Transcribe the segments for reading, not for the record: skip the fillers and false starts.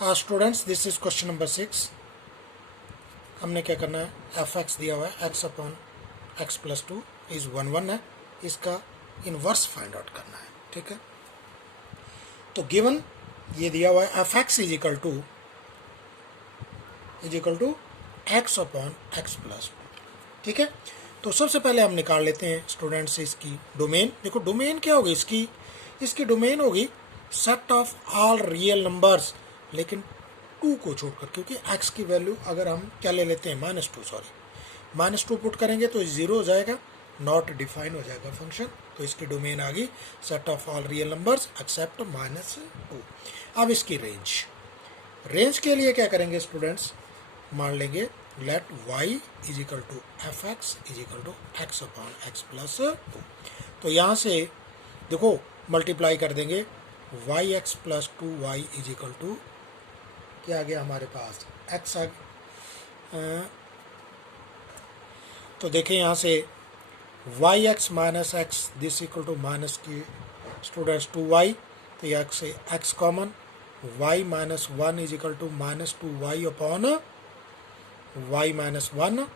Students this is question number 6। हमने क्या करना है, एफ एक्स दिया हुआ है x upon X plus 2 is 1 है, इसका इनवर्स फाइंड आउट करना है। ठीक है, तो गिवन ये दिया हुआ है F X is equal to X upon X plus 2। ठीक है, तो सबसे पहले हम निकाल लेते हैं स्टूडेंट्स इसकी डोमेन। देखो डोमेन क्या होगी इसकी डोमेन होगी set of all real numbers, लेकिन 2 को छोड़कर, क्योंकि x की वैल्यू अगर हम क्या ले लेते हैं -2 पुट करेंगे तो 0 हो जाएगा, नॉट डिफाइन हो जाएगा फंक्शन। तो इसकी डोमेन आ गई set of all real numbers accept -2। अब इसकी रेंज के लिए क्या करेंगे स्टूडेंट्स, मान लेंगे let y is equal to F X is equal to X upon X plus 2। तो यहाँ से देखो मल्टीप्लाई कर देंगे y x plus 2y is equal to क्या आ गया हमारे पास x आ गया। तो देखें यहाँ से y x minus X this equal to minus की स्टूडेंट्स 2y, तो यहाँ से x common, y minus 1 is equal to minus 2y upon y minus 1,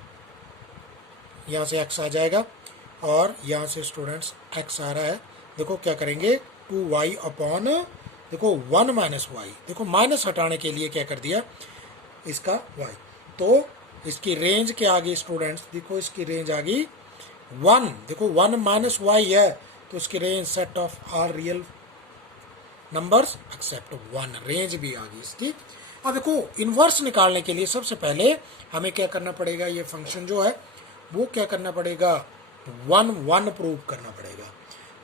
यहाँ से x आ जाएगा और यहाँ से स्टूडेंट्स x आ रहा है। देखो क्या करेंगे 2y अपॉन देखो 1 माइनस वाई, देखो माइनस हटाने के लिए क्या कर दिया इसका y, तो इसकी रेंज क्या आ गई स्टूडेंट्स, देखो इसकी रेंज आ गई 1, देखो 1 माइनस वाई है तो इसकी range set of R real numbers except 1, range भी आ गई इसकी। अब देखो इनवर्स निकालने के लिए सबसे पहले हमें क्या करना पड़ेगा, ये फंक्शन जो है वो क्या करना पड़ेगा 1 प्रूव करना पड़ेगा।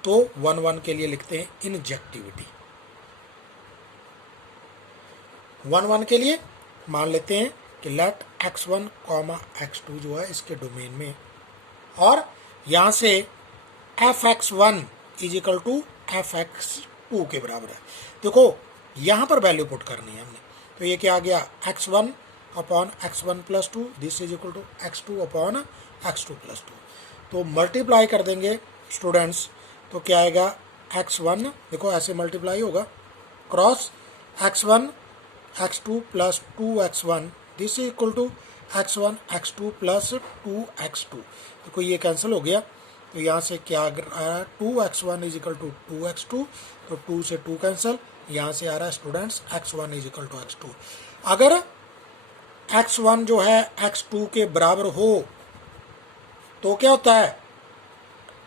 तो 1 के लिए लिखते हैं इंजेक्टिविटी। 1 के लिए मान लेते हैं कि लेट x1 x2 जो है इसके डोमेन में, और यहाँ से f(x1) is equal to f(x2) के बराबर है। देखो यहाँ पर वैल्यू पुट करनी है हमने, तो ये क्या आ गया x1 upon x1 plus 2 this is equal to x2 upon x2 plus 2। तो मल्टीप्लाई कर देंगे स्टूडेंट्स, तो क्या आएगा x1, देखो ऐसे मल्टीप्लाई होगा cross x1 x2 plus 2x1 this is equal to x1 x2 plus 2x2। देखो ये कैंसिल हो गया, तो यहाँ से क्या आ रहा है 2x1 is equal to 2x2, तो 2 से 2 कैंसिल, यहाँ से आ रहा है students x1 is equal to x2। अगर x1 जो है x2 के बराबर हो तो क्या होता है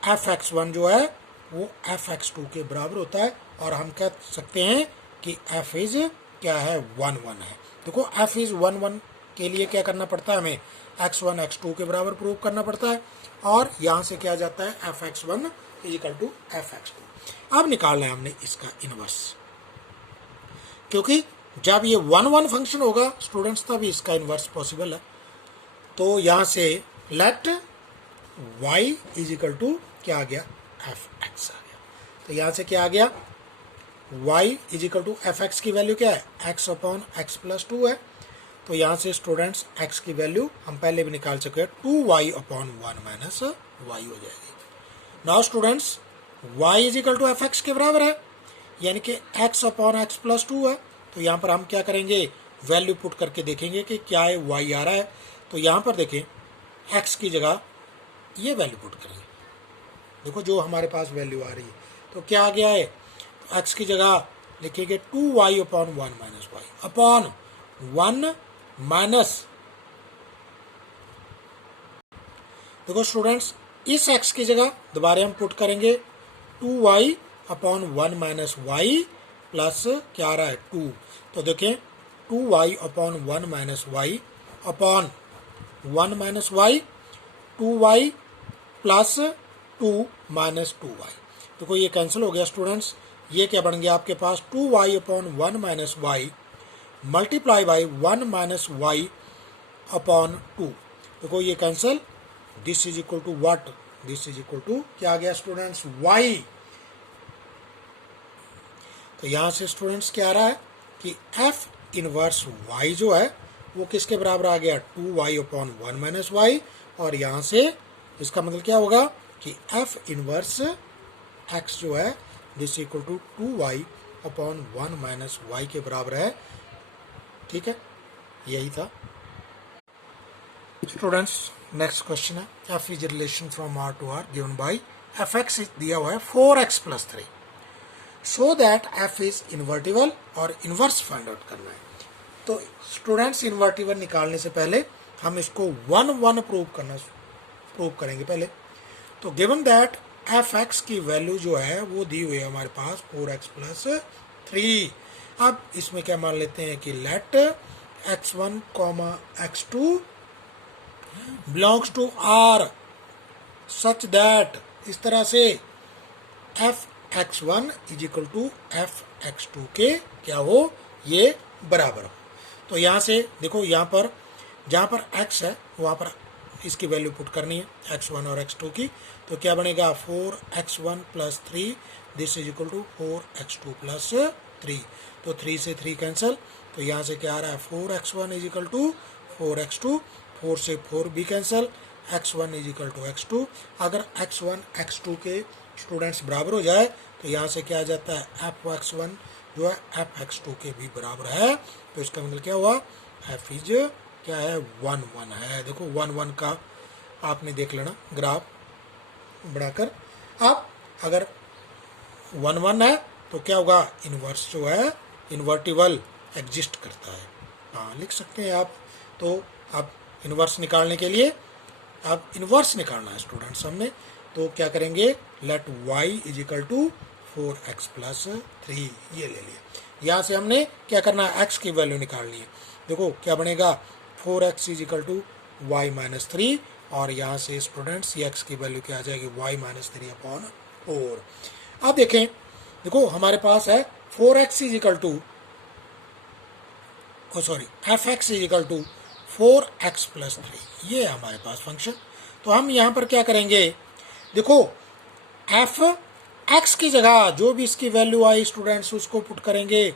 f(x1) जो है वो f(x2) के बराबर होता है, और हम कह सकते हैं कि f इज क्या है 1 है। देखो f इज 1 के लिए क्या करना पड़ता है हमें x1 x2 के बराबर प्रूव करना पड़ता है, और यहाँ से क्या जाता है f(x1) is equal to f(x2). अब निकालना है हमने इसका इनवर्स, क्योंकि जब ये 1 फंक्शन होगा स्टूडेंट्स तब इसका इनवर्स पॉसिबल है। तो यहाँ से let y is equal to क्या आ गया f(x) आ गया। तो यहाँ से क्या आ गया y is equal to f(x) की वैल्यू क्या है x अपॉन x प्लस 2 है, तो यहाँ से स्टूडेंट्स x की वैल्यू हम पहले भी निकाल चुके हैं 2y अपॉन 1 माइनस वाई हो जाएगी। Now students y is equal to f(x) के बराबर है, यानी कि x अपॉन x प्लस 2 है। तो यहाँ पर हम क्या करेंगे वैल्यू पुट करके देखेंगे कि क्या है y आ रहा है। तो यहाँ पर देखें x की जगह ये वैल्यू पुट करेंगे, देखो जो हमारे पास वैल्यू आ रही है, तो क्या आ गया है x की जगह लिखेंगे 2y upon 1 minus Y upon 1 minus, देखो स्टूडेंट्स इस x की जगह दोबारा हम पुट करेंगे 2y upon 1 minus Y plus क्या आ रहा है 2। तो देखें 2y upon 1 minus Y upon 1 minus Y 2y plus 2 minus 2y, देखो ये कैंसिल हो गया स्टूडेंट्स। ये क्या बन गया आपके पास 2y upon 1 minus Y multiply by 1 minus Y upon 2, देखो ये cancel, this is equal to what, this is equal to क्या आ गया स्टूडेंट्स y। तो यहाँ से स्टूडेंट्स क्या आ रहा है कि f इनवर्स y जो है वो किसके बराबर आ गया 2y अपॉन 1 माइनस वाई, और यहाँ से इसका मतलब क्या होगा कि f इनवर्स x जो है this equal to 2y upon 1 minus y के बराबर है ठीक है, यही था स्टूडेंट्स। नेक्स्ट क्वेश्चन है, f is relation from R to R given by f x दिया हुआ है 4x+3 so that f is invertible और इन्वर्स फाइंड आउट करना है। तो स्टूडेंट्स इन्वर्टिबल निकालने से पहले हम इसको 1 प्रूव करेंगे पहले। तो गिवन दैट एफ एक्स की वैल्यू जो है वो दी हुई है हमारे पास 4x+3। अब इसमें क्या मान लेते हैं कि let x1, x2 belongs to R such that, इस तरह से f(x1) is equal to f(x2) के क्या हो, ये बराबर हो। तो यहाँ से देखो, यहाँ पर जहाँ पर x है वहाँ पर इसकी वैल्यू पुट करनी है x1 और x2 की। तो क्या बनेगा 4x1+3 this is equal to 4x2+3। तो 3 से 3 कैंसिल, तो यहाँ से क्या आ रहा है 4x1 is equal to 4x2, 4 से 4 भी cancel, x1 is equal to x2। अगर x1 x2 के स्टूडेंट्स बराबर हो जाए तो यहाँ से क्या आ जाता है f(x1) जो है f(x2) के भी बराबर है। तो इसका मतलब क्या हुआ, f इज क्या है 1 1 है। देखो 1 1 का आपने देख लेना ग्राफ बनाकर। अब अगर 1 1 है तो क्या होगा, इन्वर्स जो है इन्वर्टिबल एग्जिस्ट करता है, हाँ लिख सकते हैं आप। तो अब इन्वर्स निकालने के लिए, अब इन्वर्स निकालना है स्टूडेंट्स हमने, तो क्या करेंगे, let y is equal to 4x+3 ये ले लिया। यहाँ से हमने क्या करना है, x की वैल्यू निकालनी है। देखो क्या बनेगा 4x is equal to y-3, और यहाँ से स्टूडेंट्स ये x की वैल्यू क्या आ जाएगी y-3/4। अब देखें, देखो हमारे पास है 4x is equal to f(x) is equal to 4x+3, ये है हमारे पास फंक्शन। तो हम यहाँ पर क्या करेंगे, देखो f(x) की जगह जो भी इसकी वैल्यू आई स्टूडेंट्स उसको पुट करेंगे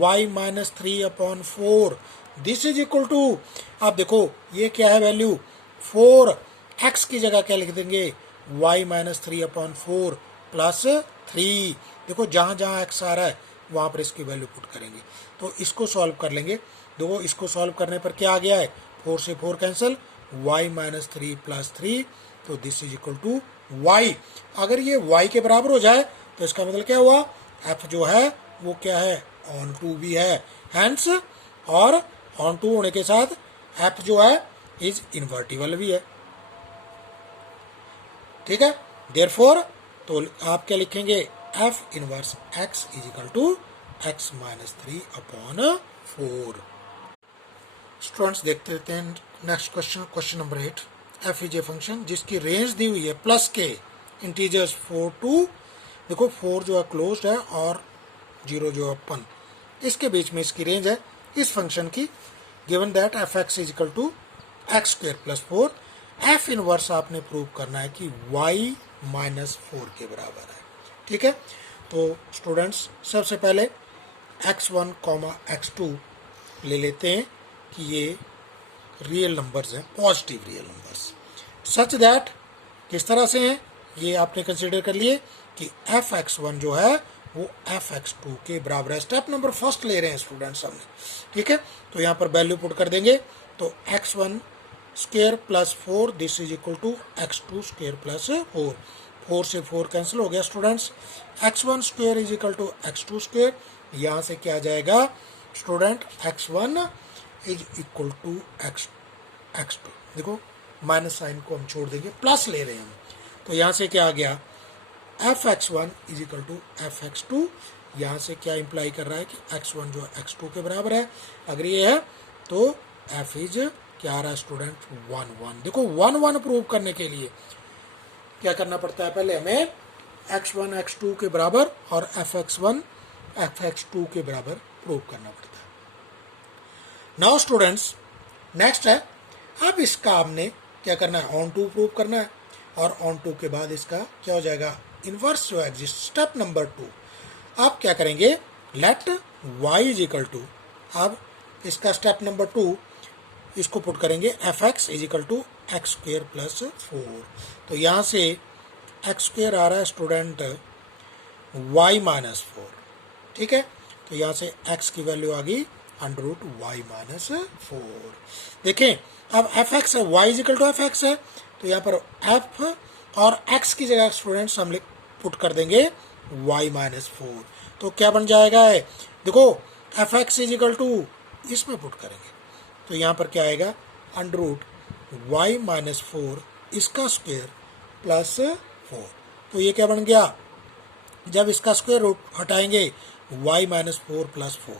y-3/4 this is equal to, अब देखो ये क्या है वैल्यू 4x की जगह क्या लिख देंगे y-3/4+3। देखो जहाँ जहाँ x आ रहा है वहाँ पर इसकी वैल्यू पुट करेंगे। तो इसको सॉल्व कर लेंगे। देखो इसको सॉल्व करने पर क्या आ गया है, 4 से 4 कैंसिल, y-3+3, तो this is equal to y। अगर ये y के बराबर हो जाए तो इसका मतलब क्या हुआ, f जो है वो क्या है ऑन टू भी है, हैंस और ऑन टू होने के साथ f जो है इज इन्वर्टिबल भी है, ठीक है। देयरफॉर तो आप क्या लिखेंगे, f inverse x is equal to x-3/4। Students देखते रहते हैं next question, question number 8। f is a function जिसकी रेंज दी हुई है प्लस के इंटीजर्स 4 टू, देखो 4 जो है क्लोज्ड है और 0 जो ओपन, इसके बीच में इसकी रेंज है इस फंक्शन की। Given that f(x) is equal to x²+4, f inverse आपने प्रूव करना है कि y-4 के बराबर है, ठीक है। तो स्टूडेंट्स सबसे पहले x1, x2 ले लेते हैं कि ये रियल नंबर्स हैं, positive real numbers, such that किस तरह से हैं ये आपने कंसिडर कर लिए कि f(x1) जो है वो f(x2) के बराबर है। स्टेप नंबर फर्स्ट ले रहे हैं स्टूडेंट्स हमने, ठीक है। तो यहाँ पर वैल्यू पुट कर देंगे, तो x1² + 4 this is equal to x2² + 4 से 4 कैंसिल हो गया students, x1² is equal to x2², यहाँ से क्या आ जाएगा student x1 is equal to x2। देखो माइनस साइन को हम छोड़ देंगे, प्लस ले रहे हैं हम, तो यहाँ से क्या आ गया f(x1) is equal to f(x2), यहाँ से क्या इंप्लाई कर रहा है कि x1 जो x2 के बराबर है। अगर ये है तो f इज क्या आ रहा है स्टूडेंट 1 1। देखो 1 1 प्रूव करने के लिए क्या करना पड़ता है, पहले हमें x1 x2 के बराबर और f(x1) f(x2) के बराबर प्रूव करना पड़ता है। नाउ स्टूडेंट्स नेक्स्ट है, अब इसका हमने क्या करना है, ऑन टू प्रूव करना है, और ऑन टू के बाद इसका क्या हो जाएगा इनवर्स जो एग्जिस्ट। स्टेप नंबर 2 आप क्या करेंगे, let y is equal to, अब इसका स्टेप नंबर 2 इसको पुट करेंगे f(x) is equal to x²+4। तो यहाँ से x² आ रहा है स्टूडेंट y-4, ठीक है। तो यहाँ से x की वैल्यू आ गई अंडर रूट वाई माइनस 4। देखें अब एफ एक्स है, y is equal to F x है, तो यहाँ पर एफ और एक्स की जगह स्टूडेंट्स हम पुट कर देंगे वाई माइनस 4। तो क्या बन जाएगा है, देखो एफ एक्स इजिकल टू इसमें पुट करेंगे तो यहाँ पर क्या आएगा अंडर रूट वाई माइनस 4 इसका स्क्वायर प्लस 4। तो ये क्या बन गया, जब इसका स्क्वायर रूट हटाएंगे y माइनस 4 प्लस 4,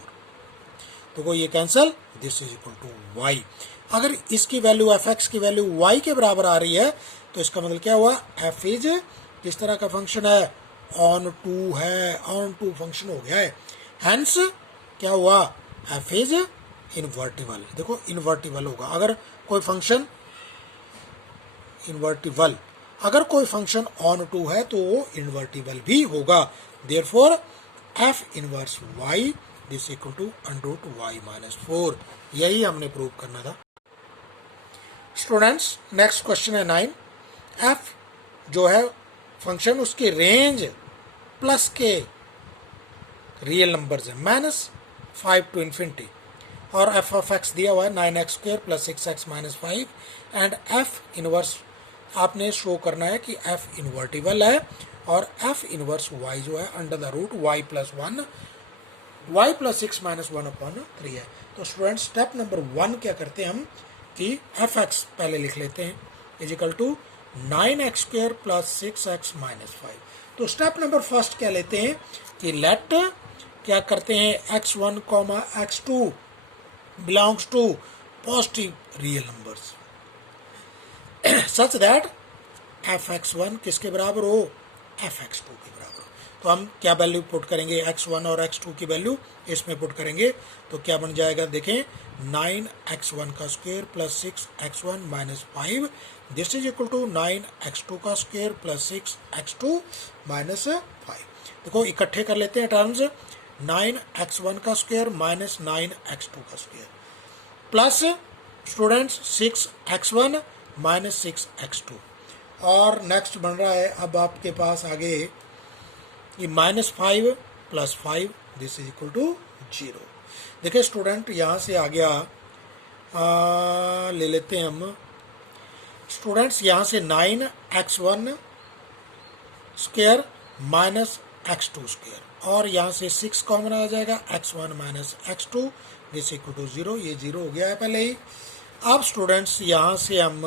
तो ये cancel, this is equal to y. अगर इसकी वैल्यू एफ एक्स की वैल्यू y के बराबर आ रही है तो इसका मतलब क्या हुआ, एफ इज किस तरह का फंक्शन है, ऑन टू है, ऑन टू फंक्शन हो गया है। हैंस क्या हुआ, एफ इज इन्वर्टिबल। देखो इन्वर्टिबल होगा अगर कोई फंक्शन इन्वर्टिबल, अगर कोई फंक्शन ऑन टू है तो वो इन्वर्टिबल भी होगा। Therefore f inverse y this equal to under root y minus 4। यही हमने प्रूव करना था। स्टूडेंट्स नेक्स्ट क्वेश्चन है 9। एफ जो है फंक्शन उसकी रेंज प्लस के रियल नंबर्स है -5 टू इन्फिनिटी, और एफ ऑफ एक्स दिया हुआ है 9x square plus 6x minus 5 and F inverse आपने शो करना है कि एफ इन्वर्टिबल है और एफ इनवर्स वाई जो है under the root y plus 1 y plus 6 minus 1/3 है। तो स्टूडेंट स्टेप नंबर 1 क्या करते हैं हम कि एफ एक्स पहले लिख लेते हैं is equal to 9x square plus 6x minus 5। तो स्टेप नंबर फर्स्ट क्या लेते हैं कि लेट क्या करते हैं x1 comma x2 belongs to positive real numbers such that f x one किसके बराबर हो, एफ एक्स टू के बराबर हो। तो हम क्या वैल्यू पुट करेंगे, x1 और x2 की वैल्यू इसमें पुट करेंगे तो क्या बन जाएगा, देखें 9x1 का square plus 6x1 minus 5 this is equal to 9x2 का स्क्वायर प्लस 6x2 माइनस 5। देखो इकट्ठे कर लेते हैं टर्म्स, 9x1 का स्क्वायर माइनस 9x2 का square plus students 6x1 minus 6x2, और नेक्स्ट बन रहा है अब आपके पास आगे ये -5 plus 5 this is equal to 0। देखिए स्टूडेंट यहाँ से आ गया ले लेते हैं हम स्टूडेंट्स यहाँ से 9x1 square minus x2 square, और यहाँ से 6 कॉमन आ जाएगा x1 minus x2 this equal to 0। ये 0 हो गया है पहले ही। अब स्टूडेंट्स यहाँ से हम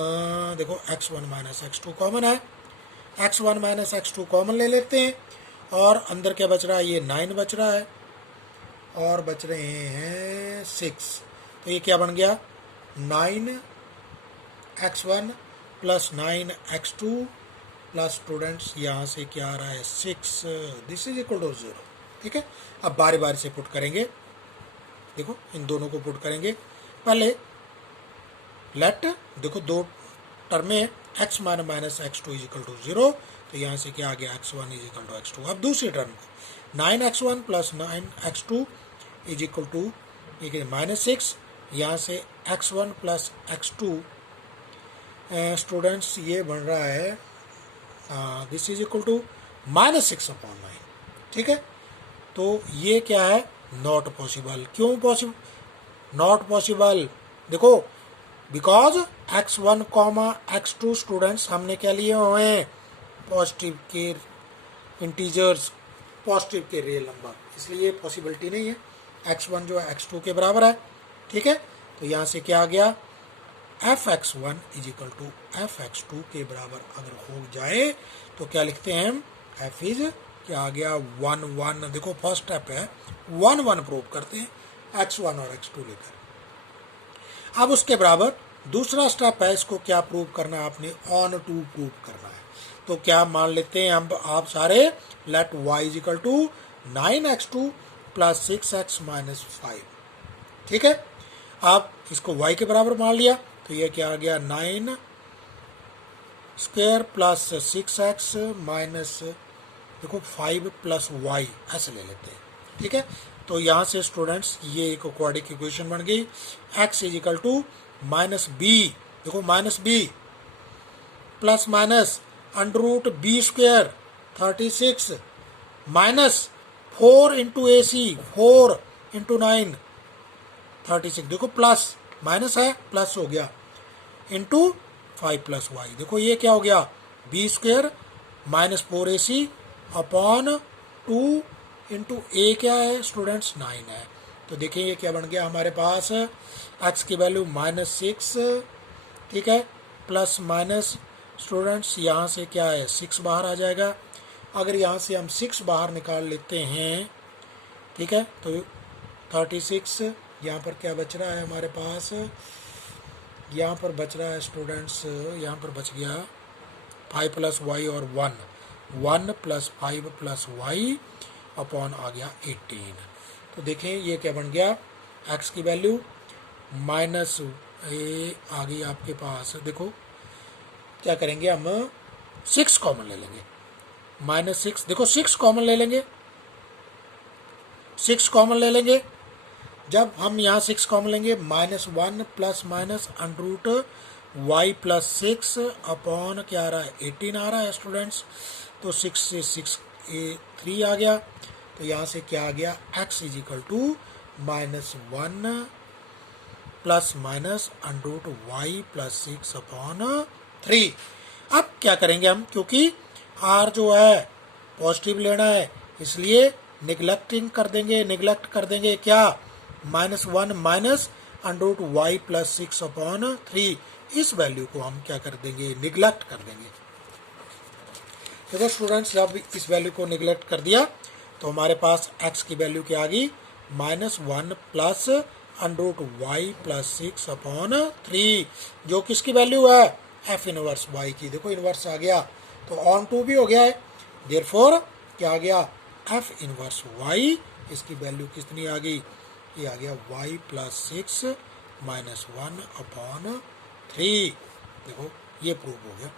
देखो x1 माइनस x2 कॉमन है, x1 माइनस x2 कॉमन ले लेते हैं, और अंदर क्या बच रहा है, ये 9 बच रहा है और बच रहे हैं 6। तो ये क्या बन गया 9x1 plus 9x2 plus students यहाँ से क्या आ रहा है 6 दिस इज इक्वल टू 0। ठीक है, अब बारी बारी से पुट करेंगे, देखो इन दोनों को पुट करेंगे। पहले लेट देखो दो टर्म में x minus x2 is equal to 0, तो यहाँ से क्या आ गया x1 is equal to x2। अब दूसरी टर्म को 9x1 plus 9x2 is equal to minus 6, यहाँ से x1 प्लस x2 स्टूडेंट्स ये बन रहा है दिस इज इक्वल टू -6/9। ठीक है, तो ये क्या है नॉट पॉसिबल। क्यों पॉसिबल, नॉट पॉसिबल, देखो because x1 comma x2 students हमने क्या लिए हुए हैं पॉजिटिव के इंटीजर्स, पॉजिटिव के रियल नंबर, इसलिए पॉसिबिलिटी नहीं है। x1 जो है x2 के बराबर है। ठीक है, तो यहाँ से क्या आ गया f(x1) is equal to f(x2) के बराबर अगर हो जाए तो क्या लिखते हैं हम, f इज क्या आ गया 1 1। देखो फर्स्ट स्टेप है 1 1 प्रूव करते हैं x1 और x2 लेकर। अब उसके बराबर दूसरा स्टेप है, इसको क्या प्रूव करना है आपने, ऑन टू प्रूव करना है। तो क्या मान लेते हैं हम आप सारे, let y is equal to 9x2 plus 6x minus 5। ठीक है, आप इसको y के बराबर मान लिया तो ये क्या आ गया 9 स्क्वायर प्लस 6x माइनस देखो 5 प्लस y ऐसे ले लेते हैं। ठीक है, तो यहाँ से स्टूडेंट्स ये एक क्वाड्रेटिक इक्वेशन बन गई, x is equal to minus B, देखो minus B plus minus under root B square 36 minus 4 into AC 4 into 9 36, देखो प्लस माइनस है प्लस हो गया, इंटू 5 प्लस वाई, देखो ये क्या हो गया B square minus 4ac upon 2 into A क्या है स्टूडेंट्स 9 है। तो देखिए ये क्या बन गया हमारे पास, एक्स की वैल्यू -6, ठीक है, प्लस माइनस स्टूडेंट्स यहाँ से क्या है 6 बाहर आ जाएगा। अगर यहाँ से हम 6 बाहर निकाल लेते हैं, ठीक है, तो 36, यहाँ पर क्या बच रहा है हमारे पास, यहाँ पर बच रहा है स्टूडेंट्स, यहाँ पर बच गया 5 प्लस वाई और 1 प्लस 5 प्लस वाई अपॉन आ गया 18। तो देखें ये क्या बन गया, एक्स की वैल्यू माइनस ए आ गई आपके पास, देखो क्या करेंगे हम 6 कॉमन ले लेंगे, -6, देखो 6 कॉमन ले लेंगे, 6 कॉमन ले लेंगे, जब हम यहाँ 6 कॉमन लेंगे -1 plus minus under root y plus 6 upon क्या आ रहा है 18 आ रहा है स्टूडेंट्स। तो 6 से 6 3 आ गया, तो यहाँ से क्या आ गया x is equal to -1 plus minus under root y plus 6 upon 3। अब क्या करेंगे हम, क्योंकि r जो है पॉजिटिव लेना है इसलिए निगलेक्ट कर देंगे क्या -1 minus under root y plus 6 upon 3, इस वैल्यू को हम क्या कर देंगे निगलेक्ट कर देंगे। देखो स्टूडेंट्स जब इस वैल्यू को निगलेक्ट कर दिया तो हमारे पास x की वैल्यू क्या आ गई -1 plus under root y plus 6 upon 3, जो किसकी वैल्यू है f इनवर्स y की, देखो इनवर्स आ गया तो ऑन टू भी हो गया है, देयरफॉर क्या आ गया f इनवर्स y, इसकी वैल्यू कितनी आ गई, ये आ गया y प्लस 6 -1 अपॉन 3, देखो ये प्रूव हो गया।